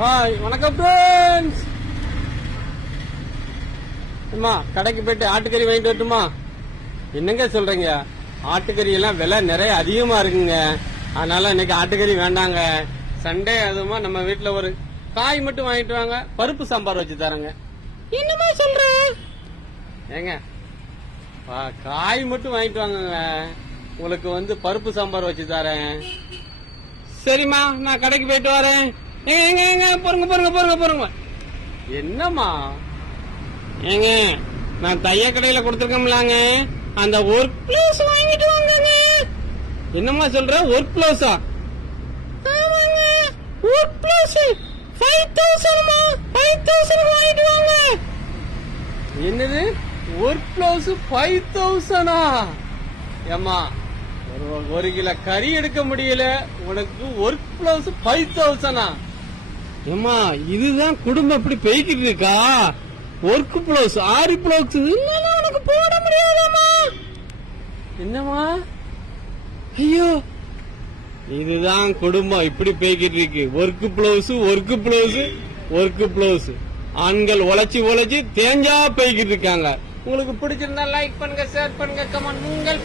Hi, வணக்கம் friends. அம்மா, கடைக்கு போயிட்டு ஆட்டுக்கறி வாங்கிட்டு வரட்டுமா? என்னங்க சொல்றீங்க? ஆட்டுக்கறி எல்லாம் விலை நிறைய அதிகமா இருக்குங்க. அதனால இன்னைக்கு ஆட்டுக்கறி வேண்டாங்க. சண்டே அதுமா நம்ம வீட்டுல ஒரு காய் மட்டும் வாங்கிட்டு வாங்க, பருப்பு சாம்பார் வச்சு தரேங்க. என்னமா சொல்ற? ஏங்க, காய் மட்டும் வாங்கிட்டு வாங்க, உங்களுக்கு பருப்பு சாம்பார் வச்சு தரேன். சரிம்மா, நான் கடைக்கு போயிட்டு வரேன். எங்க போறங்க. என்னம்மா? ஏங்க, நான் தைய கடையில கொடுத்துருக்கோம்லாங்க, அந்த ஒர்க் பிளவுஸ் வாங்கிட்டு வாங்க. என்னம்மா சொல்ற? ஒர்க் பிளவுஸா? ஆமாங்க, ஒர்க் பிளவுஸ் 5000மா, 5000 வாங்கிட்டு வாங்க. என்னது? ஒர்க் பிளவுஸ் 5000ஆ? ஏம்மா, ஒரு கிலோ கறி எடுக்க முடியல, உனக்கு ஒர்க் பிளவுஸ் 5000ஆ? ஏம்மா, இதுதான் குடும்பம் இப்படி போய்கிட்டு இருக்கா? ஒர்க் பிளவுஸ், ஆரி பிளவுஸ் உனக்கு போட முடியாதாமா? என்னம்மா? ஐயோ, இதுதான் குடும்பம் இப்படி போய்கிட்டு இருக்கு. Work blouse. ஆண்கள் உழைச்சி தேஞ்சா போய்கிட்டு இருக்காங்க. உங்களுக்கு பிடிச்சிருந்தா லைக் பண்ணுங்க, ஷேர் பண்ணுங்க, கமெண்ட். உங்கள்